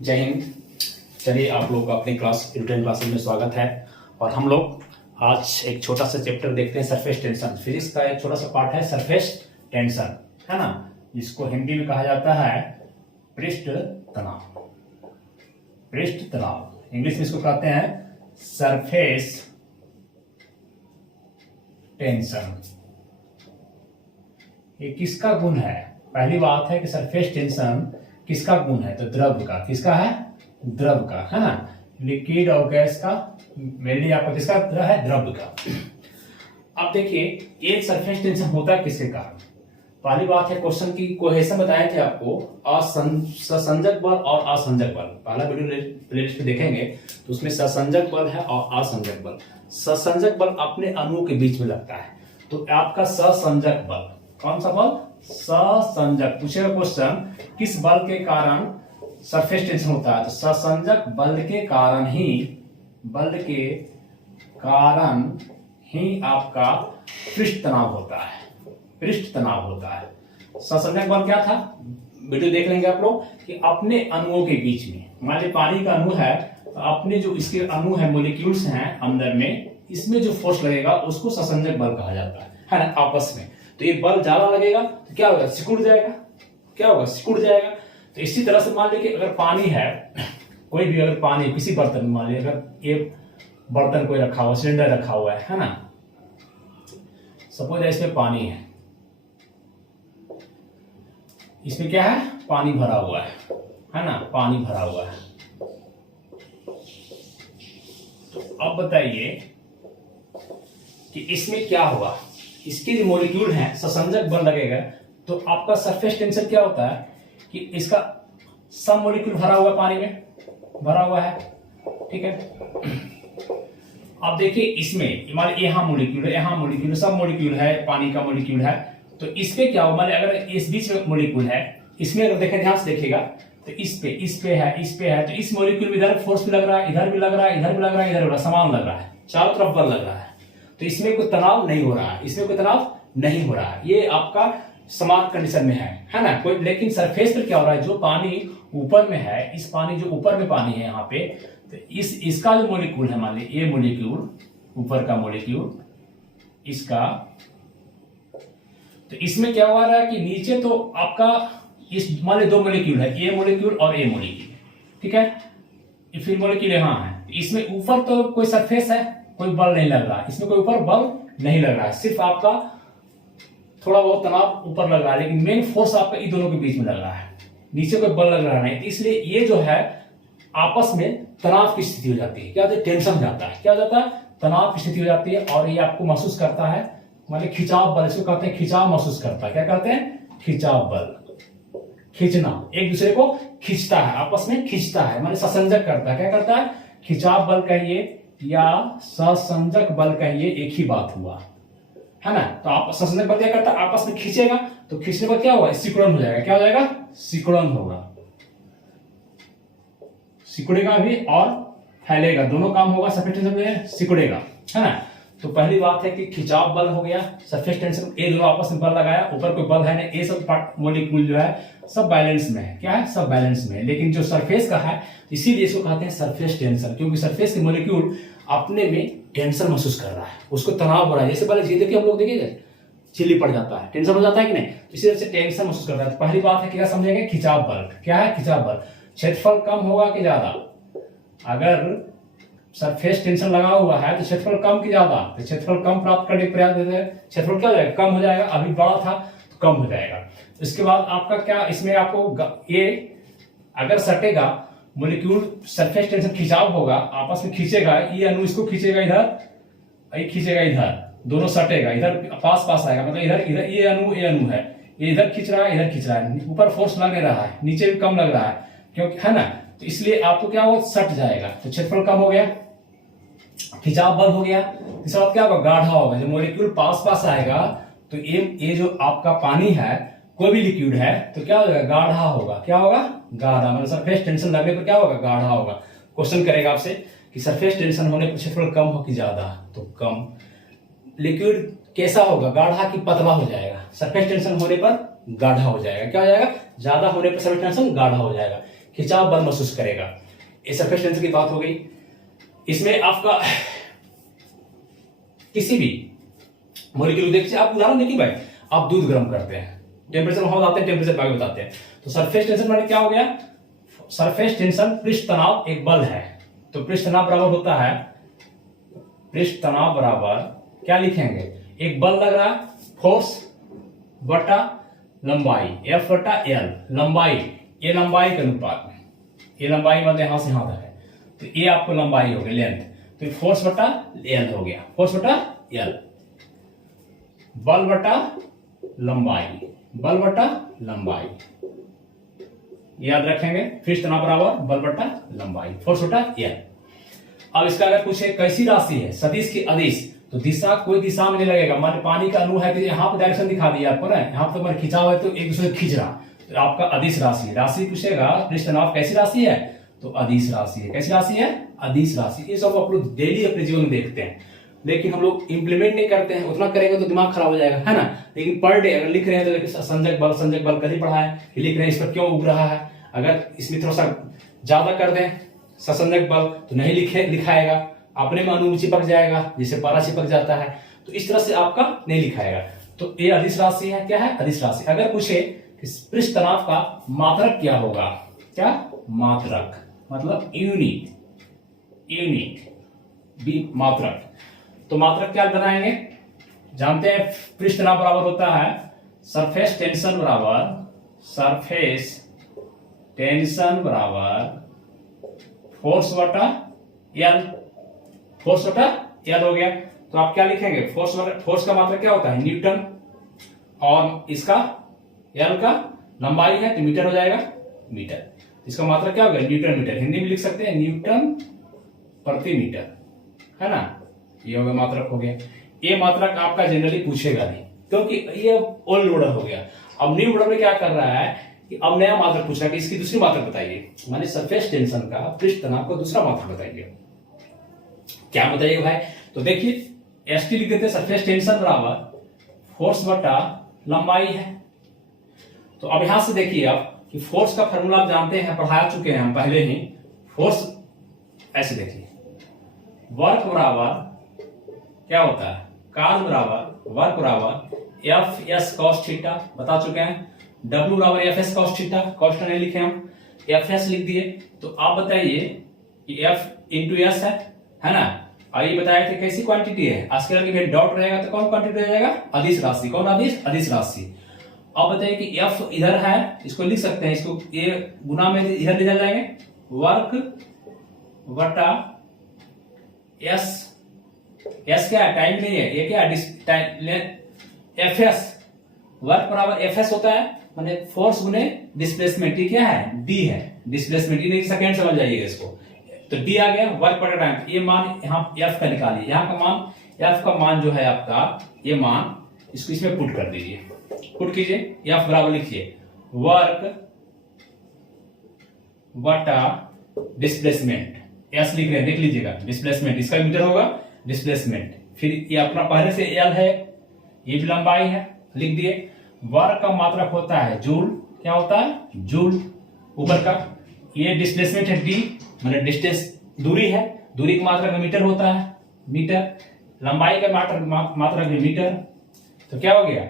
जय हिंद। चलिए आप लोग का अपनी क्लास इंटरनेट क्लासेस में स्वागत है। और हम लोग आज एक छोटा सा चैप्टर देखते हैं, सरफेस टेंशन। फिजिक्स का एक छोटा सा पार्ट है सरफेस टेंशन, है ना। इसको हिंदी में कहा जाता है पृष्ठ तनाव। पृष्ठ तनाव इंग्लिश में इसको कहते हैं सरफेस टेंशन। ये किसका गुण है? पहली बात है कि सरफेस टेंशन किसका गुण है? तो द्रव का। किसका है? द्रव का, है ना। लिक्विड और गैस का मेनली आपका किसका द्रव है? द्रव का। अब देखिए एक सरफेस टेंशन होता है किसके कारण? पहली बात है क्वेश्चन की कोहेशन बताए थे आपको, ससंजक बल और असंजक बल। पहला वीडियो प्लेलिस्ट पे देखेंगे तो उसमें ससंजक बल है और असंजक बल। ससंजक बल अपने अणुओं के बीच में लगता है, तो आपका ससंजक बल कौन सा बल? ससंजक। पूछेगा क्वेश्चन किस बल के कारण सरफेस टेंशन होता है? तो ससंजक बल के कारण ही आपका पृष्ठ तनाव होता है। पृष्ठ तनाव होता है। ससंजक बल क्या था? वीडियो देख लेंगे आप लोग कि अपने अणुओं के बीच में, मान लीजिए पानी का अणु है तो अपने जो इसके अणु है, मोलिक्यूल्स हैं अंदर में, इसमें जो फोर्स लगेगा उसको ससंजक बल कहा जाता है ना, आपस में। तो ये बल ज्यादा लगेगा तो क्या होगा? सिकुड़ जाएगा। क्या होगा? सिकुड़ जाएगा। तो इसी तरह से मान लीजिए अगर पानी है, कोई भी अगर पानी किसी बर्तन में, मान लीजिए अगर ये बर्तन कोई रखा हुआ, सिलेंडर रखा हुआ है ना, सपोज इसमें पानी है, इसमें क्या है? पानी भरा हुआ है ना, पानी भरा हुआ है। तो अब बताइए कि इसमें क्या होगा? इसके जो मॉलिक्यूल हैं, ससंजक बल लगेगा तो आपका सरफेस टेंशन क्या होता है कि इसका सब मॉलिक्यूल भरा हुआ पानी में भरा हुआ है, ठीक है। अब देखिए इसमें मान लीजिए यहाँ मॉलिक्यूल है, यहाँ मॉलिक्यूल, सब मॉलिक्यूल है, पानी का मॉलिक्यूल है। तो इस पे क्या हो, मान लीजिए अगर इस बीच में मॉलिक्यूल है, इसमें अगर देखें, ध्यान से देखिएगा तो इस पे है, तो इस मॉलिक्यूल में इधर फोर्स भी लग रहा है, इधर भी लग रहा है, इधर भी लग रहा है, इधर भी लग रहा है, समान लग रहा है, चारों तरफ बल लग रहा है। तो इसमें कोई तनाव नहीं हो रहा है, इसमें कोई तनाव नहीं हो रहा है, ये आपका समान कंडीशन में है ना कोई। लेकिन सरफेस पर क्या हो रहा है? जो पानी ऊपर में है, इस पानी जो ऊपर में पानी है यहाँ पे, तो इसका जो मॉलिक्यूल है, मान लीजिए ये मॉलिक्यूल, ऊपर का मॉलिक्यूल इसका, तो इसमें क्या हो रहा है कि नीचे तो आपका इस मान लीजिए दो मॉलिक्यूल है, ए मॉलिक्यूल और ए मॉलिक्यूल, ठीक है। फिर मॉलिक्यूल यहाँ है, इसमें ऊपर तो कोई सरफेस है, कोई बल नहीं लग रहा है, इसमें कोई ऊपर बल नहीं लग रहा है, सिर्फ आपका थोड़ा बहुत तनाव ऊपर लग रहा है, लेकिन मेन फोर्स आपका इन दोनों के बीच में लग रहा है, नीचे कोई बल लग रहा नहीं। इसलिए ये जो है आपस में तनाव की स्थिति हो जाती है। क्या होता है? टेंशन हो जाता है। क्या हो जाता है? तनाव की स्थिति हो जाती है। और ये आपको महसूस करता है, मतलब खिंचाव बल, इसको कहते हैं खिंचाव महसूस करता है। क्या कहते हैं? खिंचाव बल। खींचना, एक दूसरे को खींचता है, आपस में खींचता है, माने ससंजक करता है। क्या करता है? खिंचाव बल कहिए या ससंजक बल कहिए, एक ही बात हुआ, है ना। तो आप ससंजक बल क्या करता है? आपस में खींचेगा, तो खींचने पर क्या होगा? सिकुड़न हो जाएगा। क्या हो जाएगा? सिकुड़न होगा, सिकुड़ेगा भी और फैलेगा, दोनों काम होगा। सरफेस टेंशन में सिकुड़ेगा, है ना। तो पहली बात है कि खिंचाव बल हो गया, सरफेस टेंशन, ये दोनों आपस में बल लगाया, ऊपर कोई बल है नहीं, ये सब मॉलिक्यूल जो है सब बैलेंस में है। क्या है? सब बैलेंस में है। लेकिन जो सरफेस का है, इसीलिए इसको कहते हैं सरफेस टेंशन, क्योंकि सरफेस के मॉलिक्यूल अपने में टेंशन महसूस कर रहा है, उसको तनाव हो रहा है। जैसे पहले जी देखिए, हम लोग देखिए चिल्ली पड़ जाता है, टेंशन हो जाता है कि नहीं, तो इसी तरह से टेंशन महसूस कर रहा है। तो पहली बात है क्या समझेंगे? खिंचाव बल। क्या है? खिंचाव बल। क्षेत्रफल कम होगा कि ज्यादा? अगर सरफेस टेंशन लगा हुआ है तो क्षेत्रफल कम कि ज्यादा? तो क्षेत्रफल कम प्राप्त करने के प्रयास देते हैं, क्षेत्रफल क्या हो जाएगा? कम हो जाएगा। अभी बड़ा था तो कम हो जाएगा। इसके बाद आपका क्या, इसमें आपको ये अगर सटेगा मॉलिक्यूल, सरफेस टेंशन खिंचाव होगा, आपस में खींचेगा, ये अणु इसको खींचेगा इधर, ये खींचेगा इधर, दोनों सटेगा, इधर पास पास आएगा, मतलब इधर इधर ये अणु है, ये इधर खींच रहा है, इधर खींच रहा है, ऊपर फोर्स लग नहीं रहा है, नीचे भी कम लग रहा है, क्योंकि, है ना। तो इसलिए आपको क्या होगा? सट जाएगा। तो क्षेत्रफल कम हो गया, खिंचाव बल हो गया। इसके बाद क्या होगा? गाढ़ा होगा। जब मॉलिक्यूल पास पास आएगा तो ये जो आपका पानी है, कोई भी लिक्विड है, तो क्या होगा? गाढ़ा होगा। क्या होगा? गाढ़ा। मतलब सरफेस टेंशन लगने पर क्या होगा? गाढ़ा होगा। क्वेश्चन करेगा आपसे कि सरफेस टेंशन होने पर क्षेत्रफल कम हो कि ज्यादा? तो कम। लिक्विड कैसा होगा? गाढ़ा कि पतला हो जाएगा? सरफेस टेंशन होने पर गाढ़ा हो जाएगा। क्या हो जाएगा? ज्यादा होने पर सरफेस टेंशन गाढ़ा हो जाएगा। खिंचाव बल महसूस करेगा। ये सरफेस टेंशन की बात हो गई। इसमें आपका किसी भी मॉलिक्यूल देखिए, आप उदाहरण देखिए भाई, आप दूध गर्म करते हैं, टेम्परेचर वहां बताते हैं, टेम्परेचर आगे बताते हैं। तो सरफेस टेंशन माने क्या हो गया? सरफेस टेंशन पृष्ठ तनाव एक बल है। तो पृष्ठ तनाव बराबर होता है, पृष्ठ तनाव बराबर क्या लिखेंगे? एक बल लग रहा है, फोर्स बटा लंबाई, एफ बटा एल, लंबाई, ये लंबाई के अनुपात में, ये लंबाई मतलब यहां से यहां तक है, तो ये आपको लंबाई हो गई, लेंथ, तो फोर्स बटा एल हो गया, फोर्स बटा एल, बल बटा लंबाई, बल बटा लंबाई, याद रखेंगे, पृष्ठ तनाव बराबर बल बटा लंबाई, फोर्स बटा एल। अब इसका अगर पूछे कैसी राशि है, सदिश की अदिश, तो दिशा कोई दिशा में नहीं लगेगा। मान पानी का अणु है तो यहाँ पर डायरेक्शन दिखा दिया आपको ना, यहाँ पर मान खिंचाव है तो एक दूसरे खींच रहा, तो आपका अदिश राशि, राशि पूछेगा पृष्ठ तनाव कैसी राशि है, तो अदिश राशि है। कैसी राशि है? अदिश राशि। ये सब आप लोग डेली अपने जीवन में देखते हैं, लेकिन हम लोग इंप्लीमेंट नहीं करते हैं। उतना करेंगे तो दिमाग खराब हो जाएगा, है ना। लेकिन पर डे अगर लिख रहे हैं तो देखिए संजक बल कल ही पढ़ा है कि लिख रहे हैं इस पर क्यों उग रहा है। अगर इसमें थोड़ा सा ज्यादा कर दें ससंजक बल तो नहीं लिखाएगा, अपने में अणु चिपक जाएगा, जैसे पारा चिपक जाता है, तो इस तरह से आपका नहीं लिखाएगा। तो ये अदिश राशि है। क्या है? अदिश राशि। अगर पूछे कि पृष्ठ तनाव का मात्रक क्या होगा, क्या मात्रक मतलब यूनिट, बी मात्रक, तो मात्रक क्या बनाएंगे? जानते हैं पृष्ठ तनाव बराबर होता है सरफेस टेंशन बराबर फोर्स बटा एल, फोर्स बटा एल हो गया। तो आप क्या लिखेंगे? फोर्स का मात्रक क्या होता है? न्यूटन, और इसका एल का लंबाई है तो मीटर हो जाएगा, मीटर। इसका मात्रक क्या होगा? न्यूटन मीटर, हिंदी में लिख सकते हैं न्यूटन प्रति मीटर, है ना। ये हो गया मात्रक हो गया। ये मात्रक आपका जनरली पूछेगा नहीं, क्योंकि ये ओल्ड मॉडल हो गया। अब न्यू मॉडल में क्या कर रहा है कि अब नया मात्रक पूछ रहा है कि इसकी दूसरी मात्रक बताइए, माने सरफेस टेंशन का पृष्ठ तनाव को दूसरा मात्रक बताइए। क्या बताइए भाई? तो देखिए एसटी लिख देते हैं, सरफेस टेंशन बराबर फोर्स बटा लंबाई है। तो अब यहां से देखिए आप कि फोर्स का फॉर्मूला आप जानते हैं, पढ़ा चुके हैं हम पहले ही। फोर्स ऐसे देखिए, वर्क बराबर क्या होता है? काज बराबर वर्क बराबर एफ एस कॉस थीटा, बता चुके हैं। डब्ल्यू बराबर F S cos theta, cost नहीं लिखे हम, एफ एस लिख दिए। तो आप बताइए कि एफ इंटू एस है ना। और ये बताए थे कैसी क्वांटिटी है, स्केलर के फिर डॉट रहेगा तो कौन क्वांटिटी हो जाएगा? अदिश राशि। कौन अदिश? अदिश राशि। अब बताइए कि एफ इधर है, इसको लिख सकते हैं, इसको ये गुना में इधर ले जाएंगे, वर्क बटा एस, एस क्या है? टाइम नहीं है, ये क्या है? एफ एस, वर्क बराबर एफ एस होता है, माने फोर्स गुने डिस्प्लेसमेंट। ये क्या है? डी है, डिस्प्लेसमेंट। ये सेकंड समझ जाइएगा इसको। तो डी आ गया, वर्क बटा टाइम। ये मान यहाँ एफ का निकालिए, यहाँ का मान, एफ का मान जो है आपका, ये मान इसको इसमें पुट कर दीजिए, पुट कीजिए। एफ बराबर लिखिए वर्क बटा डिस्प्लेसमेंट, एस लिख रहे हैं, देख लीजिएगा, डिस्प्लेसमेंट, इसका मीटर होगा डिस्प्लेसमेंट। फिर ये अपना पहले से एल है, ये भी लंबाई है, लिख दिए। वर्क का मात्रक होता है जूल, क्या होता है? जूल ऊपर का। ये डिस्प्लेसमेंट है डी, मतलब डिस्टेंस दूरी है, दूरी का मात्रक मीटर होता है, मीटर। लंबाई का मात्रक है मीटर। तो क्या हो गया?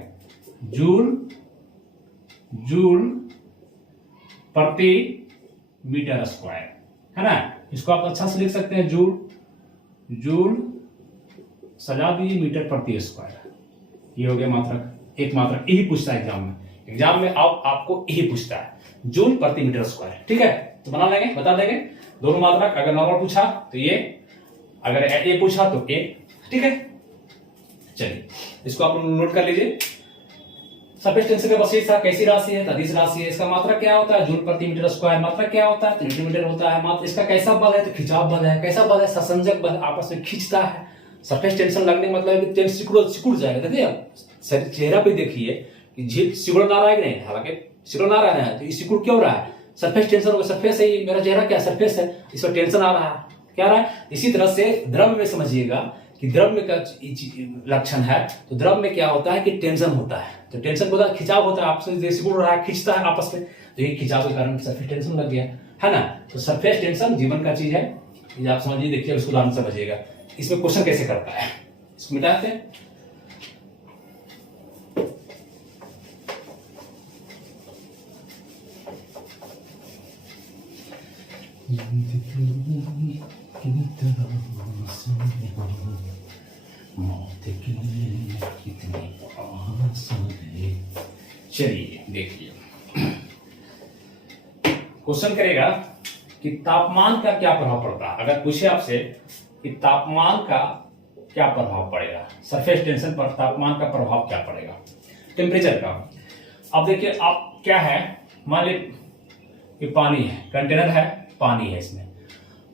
जूल प्रति मीटर स्क्वायर, है ना। इसको आप अच्छा से लिख सकते हैं, जूल सजा दीजिए मीटर प्रति स्क्वायर। ये हो गया मात्रक, एक मात्रक। यही पूछता है एग्जाम में, एग्जाम में आपको यही पूछता है, जूल प्रति मीटर स्क्वायर। ठीक है, तो बना लेंगे, बता देंगे दोनों मात्रक। अगर नॉर्मल पूछा तो ये, अगर ए पूछा तो ए। ठीक है, चलिए इसको आप नोट कर लीजिए। सरफेस टेंशन का बस ये था, कैसी राशि है? अदिश राशि है। इसका मात्रक क्या होता है? जूल प्रति मीटर स्क्वायर। मात्रक क्या होता है? न्यूटन मीटर होता है। मात्र इसका कैसा बल है? तो खिंचाव बल है। कैसा बल है? ससंजक बल, आपस में खींचता है। सरफेस टेंशन लगने का मतलब टेंस सिकुड़ जाएगा। देखिए आप चेहरा पे देखिए कि झील सिकुड़ ना रहा है कि नहीं, हालांकि सिकुड़ ना रहा है, तो ये सिकुड़ क्यों रहा है? सरफेस टेंशन होगा, सरफेस है, मेरा चेहरा क्या सरफेस है, इस पर टेंशन आ रहा है, क्या रहा है। इसी तरह से द्रव्य में समझिएगा कि द्रव्य का लक्षण है, तो द्रव्य में क्या होता है कि टेंशन होता है। तो टेंशन होता है, खिंचाव होता है, आपस में सिकुड़ रहा है, खींचता है आपस में। तो ये खिंचाव के कारण सरफेस टेंशन लग गया, है ना। तो सरफेस टेंशन जीवन का चीज है, ये आप समझिए, देखिए उसको उदाहरण समझिएगा। इसमें क्वेश्चन कैसे करता है, इसको मिटाते हैं। चलिए देखिए, क्वेश्चन करेगा कि तापमान का क्या प्रभाव पड़ता है। अगर पूछे आपसे कि तापमान का क्या प्रभाव पड़ेगा, सरफेस टेंशन पर तापमान का प्रभाव क्या पड़ेगा, टेम्परेचर का। अब देखिए, आप क्या है, मान ली कि पानी है, कंटेनर है, पानी है, इसमें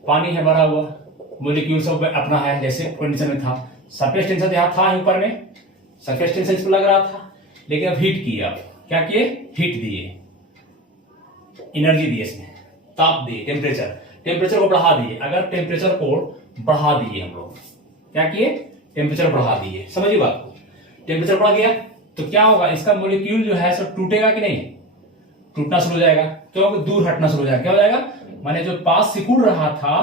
पानी है भरा हुआ, मॉलिक्यूल सब अपना है, जैसे कंडीशन में था। सरफेस टेंशन यहाँ था ऊपर में, सरफेस टेंशन इस पर लग रहा था, लेकिन अब हीट किया, क्या किए, हीट दिए, एनर्जी दिए, इसमें ताप दिए, टेम्परेचर को बढ़ा दिए। अगर टेम्परेचर को बढ़ा दिए हम लोग, क्या किए, टेम्परेचर बढ़ा दिए, समझिए बात को। टेम्परेचर बढ़ गया तो क्या होगा, इसका मॉलिक्यूल जो है सब टूटेगा कि नहीं, टूटना शुरू हो जाएगा, क्योंकि दूर हटना शुरू हो जाएगा। क्या हो जाएगा, माने जो पास सिकुड़ रहा था,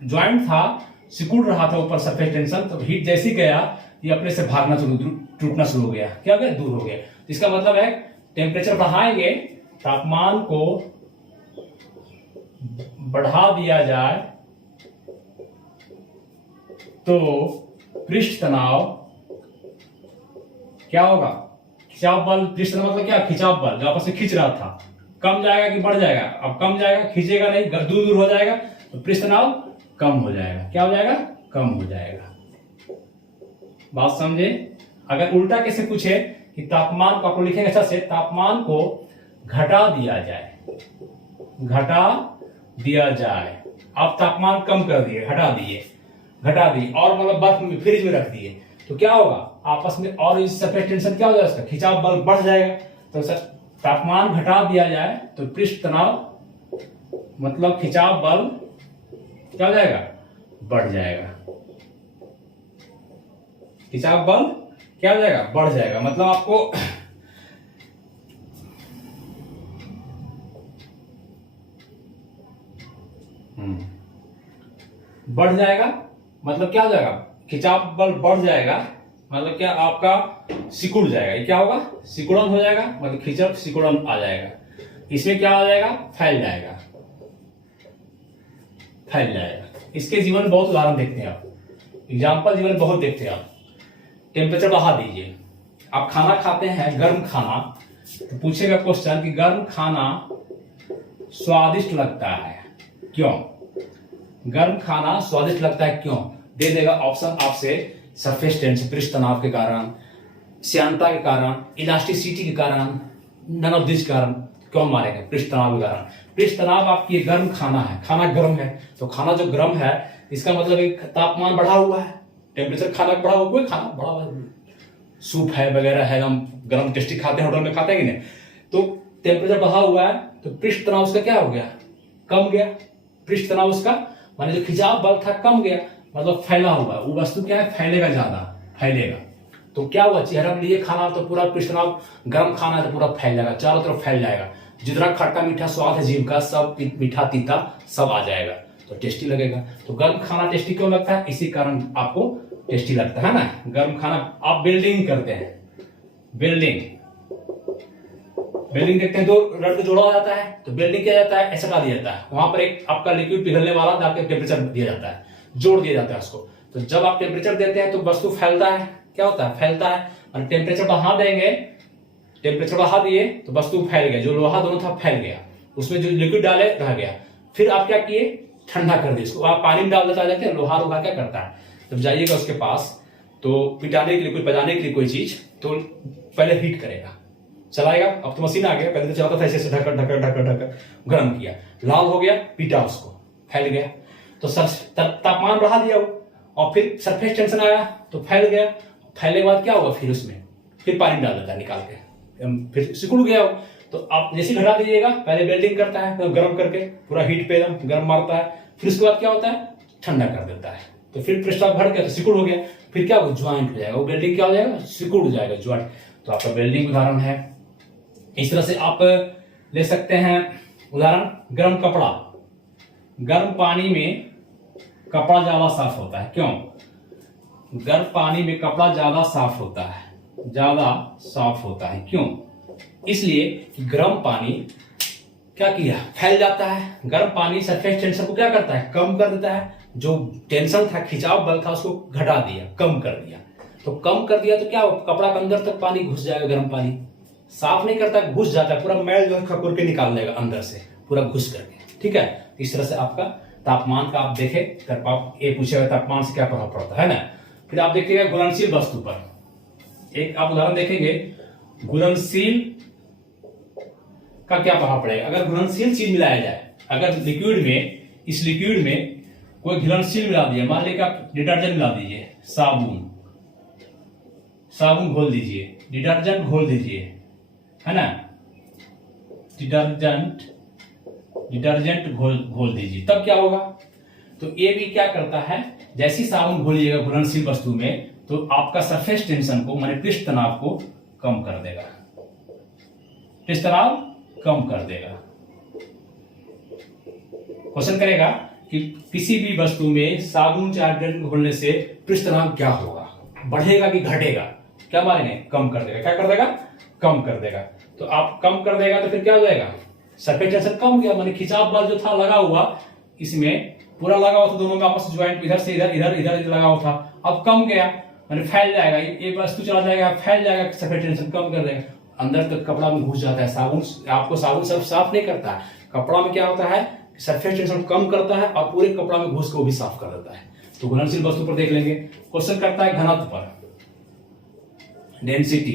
ज्वाइंट था, सिकुड़ रहा था ऊपर सरफेस टेंशन, तो हीट जैसी गया ये अपने से भागना शुरू, टूटना शुरू हो गया, क्या हो गया, दूर हो गया। इसका मतलब है टेम्परेचर बढ़ाएंगे, तापमान को बढ़ा दिया जाए तो पृष्ठ तनाव क्या होगा, खिंचाव बल, पृष्ठ तनाव मतलब क्या, खिंचाव बल, जो आपस में खींच रहा था, कम जाएगा कि बढ़ जाएगा, अब कम जाएगा, खींचेगा नहीं, दूर दूर हो जाएगा, तो पृष्ठ तनाव कम हो जाएगा, क्या हो जाएगा, कम हो जाएगा। बात समझे। अगर उल्टा कैसे पूछे कि तापमान को, आपको लिखेंगे अच्छा से, तापमान को घटा दिया जाए, घटा दिया जाए, आप तापमान कम कर दिए, घटा दिए, और मतलब बर्फ में, फ्रिज में रख दिए, तो क्या होगा, आपस में और इस सरफेस टेंशन क्या हो जाएगा, इसका खिंचाव बल बढ़ जाएगा। तो सर तापमान घटा दिया जाए तो पृष्ठ तनाव मतलब खिंचाव बल क्या हो जाएगा, बढ़ जाएगा, खिंचाव बल क्या हो जाएगा, बढ़ जाएगा। मतलब आपको बढ़ जाएगा, मतलब क्या हो जाएगा, खिंचाव बल बढ़ जाएगा, मतलब क्या, आपका सिकुड़ जाएगा, ये क्या होगा, सिकुड़न हो जाएगा, मतलब खिंचाव सिकुड़न आ जाएगा। इसमें क्या हो जाएगा, फैल जाएगा, फैल जाएगा। इसके जीवन में बहुत उदाहरण देखते हैं आप, एग्जाम्पल जीवन में बहुत देखते हैं आप। टेम्परेचर बढ़ा दीजिए, आप खाना खाते हैं, गर्म खाना, तो पूछेगा क्वेश्चन कि गर्म खाना स्वादिष्ट लगता है क्यों, गर्म खाना स्वादिष्ट लगता है क्यों, दे देगा ऑप्शन आपसे, सरफेस टेंशन, पृष्ठ तनाव के कारण, श्यानता के कारण, इलास्टिसिटी के कारण, नन ऑफ दिस कारण। क्यों मारेंगे, पृष्ठ तनाव के कारण। पृष्ठ तनाव आपकी गर्म खाना है, खाना गर्म है, तो खाना जो गर्म है इसका मतलब एक तापमान बढ़ा हुआ है, टेम्परेचर खाना बढ़ा हुआ, कोई खाना बढ़ा हुआ है, सूप है वगैरह है, हम गर्म टेस्टी खाते हैं, होटल में खाते हैं कि नहीं, तो टेम्परेचर बढ़ा हुआ है, तो पृष्ठ तनाव उसका क्या हो गया, कम गया, पृष्ठ तनाव उसका माने जो खिंचाव बल था कम गया, मतलब फैला हुआ है, वो वस्तु क्या है, फैलेगा, ज्यादा फैलेगा, तो क्या हुआ, चेहरा में लिए खाना तो पूरा पृष्ठ तनाव, गर्म खाना है तो पूरा फैल जाएगा, चारों तरफ फैल जाएगा, जितना खट्टा मीठा स्वाद है जीभ का, सब मीठा तीता सब आ जाएगा, तो टेस्टी लगेगा। तो गर्म खाना टेस्टी क्यों लगता है, इसी कारण आपको टेस्टी लगता है ना, गर्म खाना। आप बिल्डिंग करते हैं, बिल्डिंग देखते हैं, दो रड को जोड़ा जाता है, तो बिल्डिंग किया जाता है, ऐसा दिया जाता है, वहां पर एक आपका लिक्विड पिघलने वाला जाके टेम्परेचर दिया जाता है, जोड़ दिया जाता है उसको। तो जब आप टेम्परेचर देते हैं तो वस्तु फैलता है, क्या होता है, फैलता है, और टेम्परेचर बढ़ा देंगे, टेम्परेचर बढ़ा दिए तो वस्तु फैल गया, जो लोहा दोनों था फैल गया, उसमें जो लिक्विड डाले रह गया, फिर आप क्या किए, ठंडा कर दिए इसको, आप पानी में डाल देता जाते हैं, लोहा क्या करता है, जब जाइएगा उसके पास तो पिटाने के लिए, कोई बजाने के लिए कोई चीज, तो पहले हीट करेगा, चलाएगा, अब तो मशीन आ गया, पहले तो चलाता था ऐसे ढक्कर ढक्कर ढक्कर ढक्कर, गर्म किया, लाल हो गया, पीटा उसको, फैल गया, तो तापमान बढ़ा दिया वो, और फिर सरफेस टेंशन आया तो फैल गया, फैलने के बाद क्या होगा, फिर उसमें फिर पानी डाल देता है निकाल के, फिर सिकुड़ गया वो। तो आप जैसे घटा दीजिएगा, पहले वेल्डिंग करता है, तो गर्म करके पूरा हीट पे एकदम गर्म मारता है, फिर उसके बाद क्या होता है, ठंडा कर देता है, तो फिर पृष्ठा भर गया तो सिकुड़ हो गया, फिर क्या होगा, ज्वाइंट हो जाएगा, वो वेल्डिंग क्या हो जाएगा, सिकुड़ हो जाएगा, ज्वाइंट। तो आपका वेल्डिंग उदाहरण है। इस तरह से आप ले सकते हैं उदाहरण, गर्म कपड़ा। गर्म पानी में कपड़ा ज्यादा साफ होता है। क्यों? गर्म पानी में कपड़ा ज्यादा साफ होता है, ज्यादा साफ होता है। क्यों? इसलिए कि गर्म पानी क्या किया, फैल जाता है। गर्म पानी सरफेस टेंशन को क्या करता है, कम कर देता है। जो टेंशन था, खिंचाव बल था, उसको घटा दिया, कम कर दिया। तो कम कर दिया तो क्या हो, कपड़ा के अंदर तक पानी घुस जाएगा। गर्म पानी साफ नहीं करता, घुस जाता है, पूरा मैल जो है खकुर के निकाल देगा अंदर से, पूरा घुस करके। ठीक है, इस तरह से आपका तापमान का आप देखे, ये पूछेगा तापमान से क्या प्रभाव पड़ता है ना। फिर आप देखिएगा घुलनशील वस्तु पर एक आप उदाहरण देखेंगे, घुलनशील का क्या प्रभाव पड़ेगा। अगर घुलनशील चीज मिलाया जाए, अगर लिक्विड में, इस लिक्विड में कोई घुलनशील मिला दिया, मान लीजिए आप डिटर्जेंट मिला दीजिए, साबुन घोल दीजिए, डिटर्जेंट घोल दीजिए, है ना, डिटर्जेंट घोल दीजिए, तब क्या होगा। तो ये भी क्या करता है, जैसी साबुन घोलिएगा घुलनशील वस्तु में, तो आपका सरफेस टेंशन को, माने पृष्ठ तनाव को कम कर देगा, पृष्ठ तनाव कम कर देगा। क्वेश्चन करेगा कि किसी भी वस्तु में साबुन या डिटर्जेंट घोलने से पृष्ठ तनाव क्या होगा, बढ़ेगा कि घटेगा। क्या मानेंगे, कम कर देगा। क्या कर देगा, कम कर देगा। तो आप कम कर देगा तो फिर क्या हो जाएगा, सरफेस टेंशन कम हो गया, माने खिंचाव बल जो था लगा हुआ, इसमें पूरा लगा हुआ था, दोनों में आपस में ज्वाइंट इधर से इधर इधर इधर लगा हुआ था, अब कम गया, माने फैल जाएगा, ये वस्तु चला जाएगा, फैल जाएगा, सरफेस टेंशन कम कर देगा, अंदर तक कपड़ा में घुस जाता है। साबुन आपको साबुन सब साफ नहीं करता है, कपड़ा में क्या होता है, सरफेस टेंशन कम करता है और पूरे कपड़ा में घुस को भी साफ कर देता है। तो घुलनशील वस्तु पर देख लेंगे। क्वेश्चन करता है घनत्व पर, डेंसिटी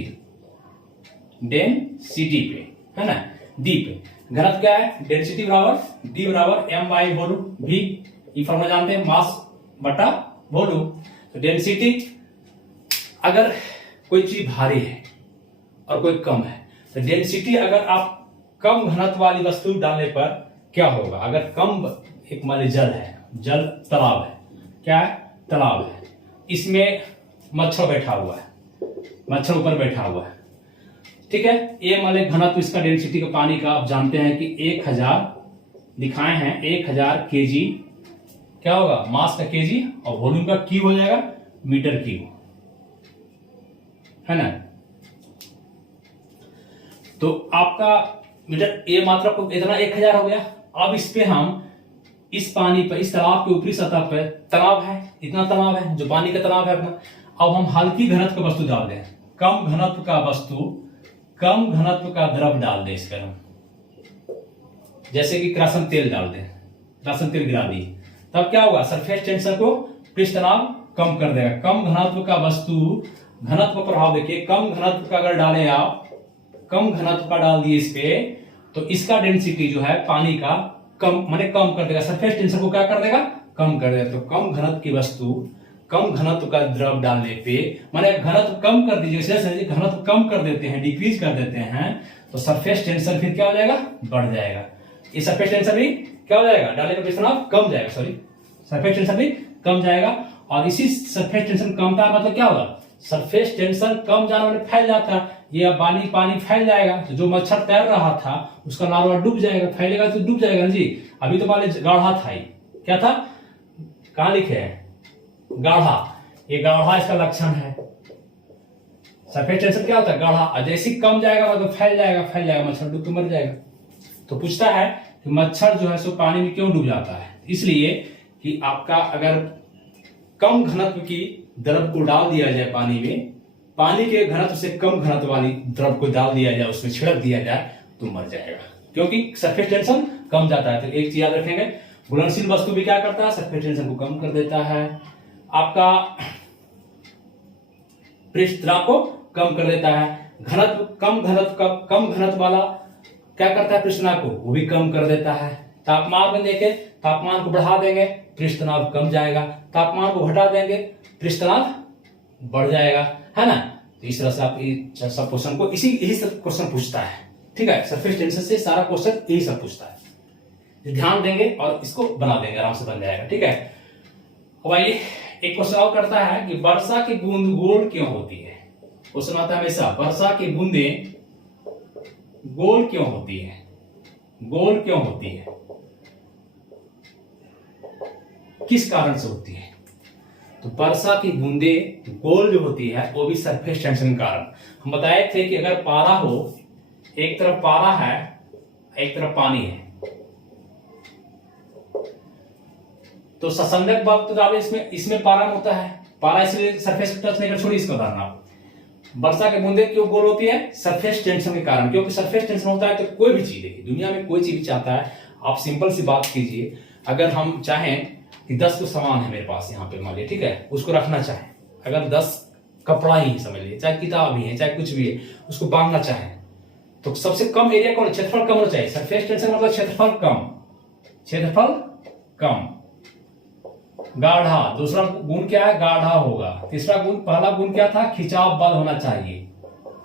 पे, है ना, डी पे। घनत्व क्या है, डेंसिटी बराबर डी बराबर एम बाई वॉल्यूम भी, ये फॉर्मूला जानते हैं, मास बटा वॉल्यूम। तो डेंसिटी, अगर कोई चीज भारी है और कोई कम है, तो डेंसिटी अगर आप कम घनत्व वाली वस्तु डालने पर क्या होगा। अगर कम, एक मान लीजिए जल है, जल तालाब है, क्या है, तालाब है, इसमें मच्छर बैठा हुआ है, मच्छर ऊपर बैठा हुआ है, ठीक है। ये मान लीजिए घनत्व इसका, डेंसिटी का पानी का आप जानते हैं कि 1000 दिखाए हैं, 1000 केजी क्या होगा, मास का केजी, और वॉल्यूम का क्यू हो जाएगा मीटर क्यू, है ना। तो आपका मीटर, ये मात्रा को इतना 1000 हो गया। अब इस पे हम इस पानी पर, इस तालाब के ऊपरी सतह पर तनाव है, इतना तनाव है जो पानी का तनाव है अपना। अब हम हल्की घनत्व का वस्तु डाल दें, कम घनत्व का वस्तु, कम घनत्व का द्रव डाल दें इस पर हम, जैसे कि किरासन तेल डाल दें, किरासन तेल गिरा दिए, तब क्या होगा, सरफेस टेंशन को, पृष्ठ तनाव कम कर देगा। कम घनत्व का वस्तु, घनत्व का प्रभाव देखिए, कम घनत्व का अगर डालें आप, कम घनत्व का डाल दिए इस पे, तो इसका डेंसिटी जो है पानी का कम, माने कम कर देगा, सरफेस टेंशन को क्या कर देगा, कम कर देगा। तो कम घनत्व की वस्तु, कम घनत्व का द्रव डालने पे, माने घनत्व कम कर दीजिए, जैसे घनत्व कम कर देते हैं, डिक्रीज कर देते हैं, तो सरफेस टेंशन फिर क्या हो जाएगा, बढ़ जाएगा। ये सरफेस टेंशन भी क्या हो जाएगा, डालने पर तनाव कम जाएगा, सॉरी, सरफेस टेंशन भी कम जाएगा। और इसी सरफेस टेंशन कमता है मतलब क्या होगा, सरफेस टेंशन कम जाने वाले फैल जाता है, ये पानी पानी फैल जाएगा, तो जो मच्छर तैर रहा था उसका लार्वा डूब जाएगा, फैलेगा तो डूब जाएगा जी। अभी तो मान लीजिए गाढ़ा था, ही क्या था, कहां लिखे हैं, गाढ़ा, ये गाढ़ा इसका लक्षण है। सरफेस टेंशन क्या होता है, गाढ़ा, और जैसे कम जाएगा मतलब फैल जाएगा, मच्छर डूब के मर जाएगा। तो पूछता है कि मच्छर जो है सो पानी में क्यों डूब जाता है, इसलिए कि आपका अगर कम घनत्व की द्रव को डाल दिया जाए पानी में, पानी के घनत्व से कम घनत्व वाली द्रव को डाल दिया जाए, उसमें छिड़क दिया जाए, तो मर जाएगा, क्योंकि सरफेस टेंशन कम जाता है। तो एक चीज याद रखेंगे, घुलनशील वस्तु भी क्या करता है, सरफेस टेंशन को कम कर देता है, आपका पृष्ठ तनाव को कम कर देता है। घनत्व, कम घनत्व वाला क्या करता है, पृष्ठ तनाव को वो भी कम कर देता है। तापमान में देखें, तापमान को बढ़ा देंगे, पृष्ठ तनाव कम जाएगा, तापमान को घटा देंगे, पृष्ठ तनाव बढ़ जाएगा, है ना। तो इस तरह से आप सब क्वेश्चन को, यही सब क्वेश्चन पूछता है, ठीक है। सरफेस टेंशन से सारा क्वेश्चन यही सब पूछता है, ध्यान देंगे और इसको बना देंगे, आराम से बन जाएगा, ठीक है। अब आइए एक क्वेश्चन और करता है कि वर्षा की बूंद गोल क्यों होती है। क्वेश्चन आता है हमेशा, वर्षा की बूंदें गोल क्यों होती है। गोल क्यों होती है, किस कारण से होती है? तो वर्षा की बूंदे गोल जो होती है वो भी सरफेस टेंशन के कारण। हम बताए थे कि अगर पारा हो, एक तरफ पारा है एक तरफ पानी है, तो ससंजक बल तो ज्यादा इसमें पारा में होता है, पारा इसलिए सरफेस टच नहीं कर, छोड़ी इसको उदाहरण। वर्षा के बूंदे क्यों गोल होती है? सरफेस टेंशन के कारण। क्योंकि सरफेस टेंशन होता है तो कोई भी चीज, देखिए दुनिया में कोई चीज चाहता है, आप सिंपल सी बात कीजिए, अगर हम चाहें कि 10 को सामान है मेरे पास यहाँ पे मान लिया, ठीक है, उसको रखना चाहें, अगर 10 कपड़ा ही समझ लीजिए, चाहे किताब ही है चाहे कुछ भी है, उसको बांधना चाहें तो सबसे कम एरिया कौन, क्षेत्रफल कम होना चाहिए। सरफेस टेंशन मतलब क्षेत्रफल कम, क्षेत्रफल कम। गाढ़ा, दूसरा गुण क्या है? गाढ़ा होगा। तीसरा गुण, पहला गुण क्या था? खिंचाव बल होना चाहिए।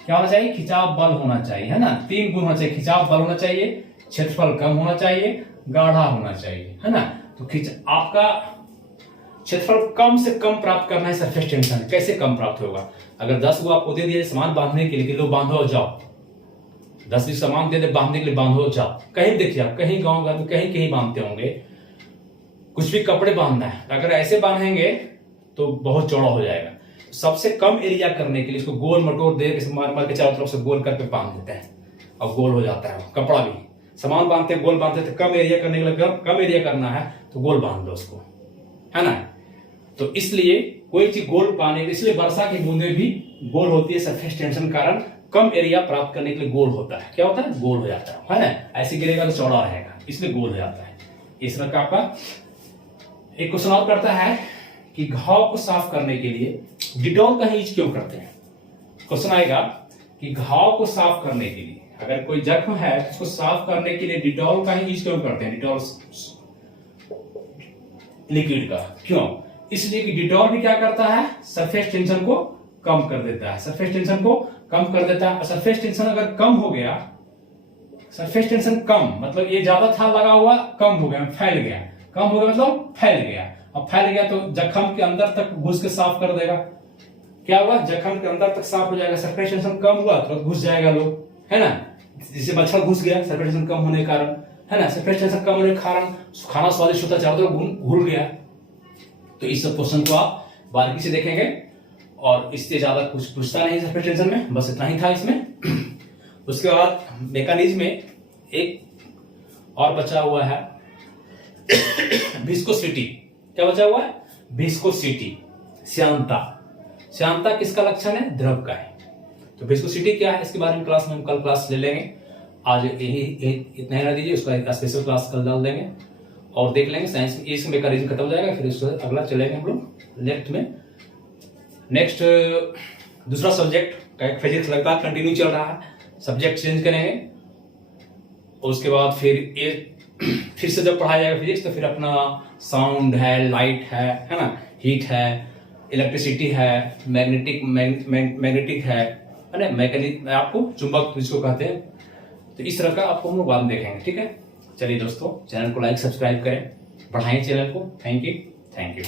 क्या होना चाहिए? खिंचाव बल होना चाहिए, है ना। 3 गुण होना चाहिए, खिंचाव बल होना चाहिए, क्षेत्रफल कम होना चाहिए, गाढ़ा होना चाहिए, है ना। तो आपका क्षेत्रफल कम से कम प्राप्त करना है सरफेस टेंशन। कैसे कम प्राप्त होगा? अगर 10 को आपको दे दिए सामान बांधने के लिए, लो बांधो जाओ, 10 भी सामान दे दे बांधने के लिए, बांधो जाओ। कहीं देखिए आप, कहीं गांव घर में कहीं कहीं बांधते होंगे, कुछ भी कपड़े बांधना है, अगर ऐसे बांधेंगे तो बहुत चौड़ा हो जाएगा। सबसे कम एरिया करने के लिए इसको गोल मटोर दे के मार मार के चारों तरफ से गोल करके बांध देते हैं, और गोल हो जाता है। कपड़ा भी सामान बांधते हैं, गोल बांधते हैं, तो कम एरिया करने के लिए, कम एरिया करना है तो गोल बांध दो उसको, है ना। तो इसलिए कोई चीज गोल पाने, इसलिए वर्षा की बूंदें भी गोल होती है सरफेस टेंशन के कारण। कम एरिया प्राप्त करने के लिए गोल होता है। क्या होता है? गोल हो जाता है ना। ऐसे गिरेगा तो चौड़ा रहेगा, इसलिए गोल हो जाता है। इस तरह का आपका एक क्वेश्चन और करता है कि घाव को साफ करने के लिए डिटॉल का यूज क्यों करते हैं। क्वेश्चन आएगा कि घाव को साफ करने के लिए, अगर कोई जख्म है तो उसको साफ करने के लिए डिटॉल का ही यूज क्यों करते हैं? डिटॉल लिक्विड का क्यों? इसलिए कि डिटॉल भी क्या करता है? सरफेस टेंशन को कम कर देता है, सरफेस टेंशन को कम कर देता है। सरफेस टेंशन अगर कम हो गया, सरफेस टेंशन कम मतलब ये ज्यादा था लगा हुआ, कम हो गया, फैल गया, कम हो गया मतलब फैल गया। अब फैल गया तो जख्म के अंदर तक घुस के साफ कर देगा। क्या हुआ? जख्म के अंदर तक साफ हो जाएगा। सरफेस टेंशन कम हुआ तो घुस जाएगा लोग, है ना। जैसे मच्छर घुस गया सरफेस टेंशन कम होने के कारण, है ना। सरफेस टेंशन कम होने के कारण खाना स्वादिष्ट होता, चारों तरफ घुल गया। तो इस क्वेश्चन को आप बारीकी से देखेंगे, और इससे ज्यादा कुछ पूछता नहीं सरफेस टेंशन में, बस इतना ही था इसमें। उसके बाद मैकेनिज्म में एक और बचा हुआ है विस्कोसिटी। क्या बचा हुआ है? विस्कोसिटी, श्यानता। श्यानता किसका लक्षण है? द्रव का है। तो विस्कोसिटी क्या है, इसके बारे में क्लास में हम कल क्लास ले लेंगे। आज यही इतना ही रह दीजिए, उसका एक स्पेशल क्लास कल डाल देंगे और देख लेंगे। साइंस में इसमें मैकेनिज्म खत्म हो जाएगा, फिर उसको अगला चलेंगे हम लोग नेक्स्ट में। नेक्स्ट दूसरा सब्जेक्ट का एक फिजिक्स लगातार कंटिन्यू चल रहा है, सब्जेक्ट चेंज करेंगे। उसके बाद फिर से जब पढ़ाया जाएगा फिजिक्स, तो फिर अपना साउंड है, लाइट है ना, हीट है, इलेक्ट्रिसिटी है, मैग्नेटिक है ना, मैकेनिक आपको चुंबक जिसको कहते हैं। तो इस तरह का आपको हम लोग बाद में देखेंगे, ठीक है। चलिए दोस्तों, चैनल को लाइक सब्सक्राइब करें, बढ़ाएं चैनल को। Thank you.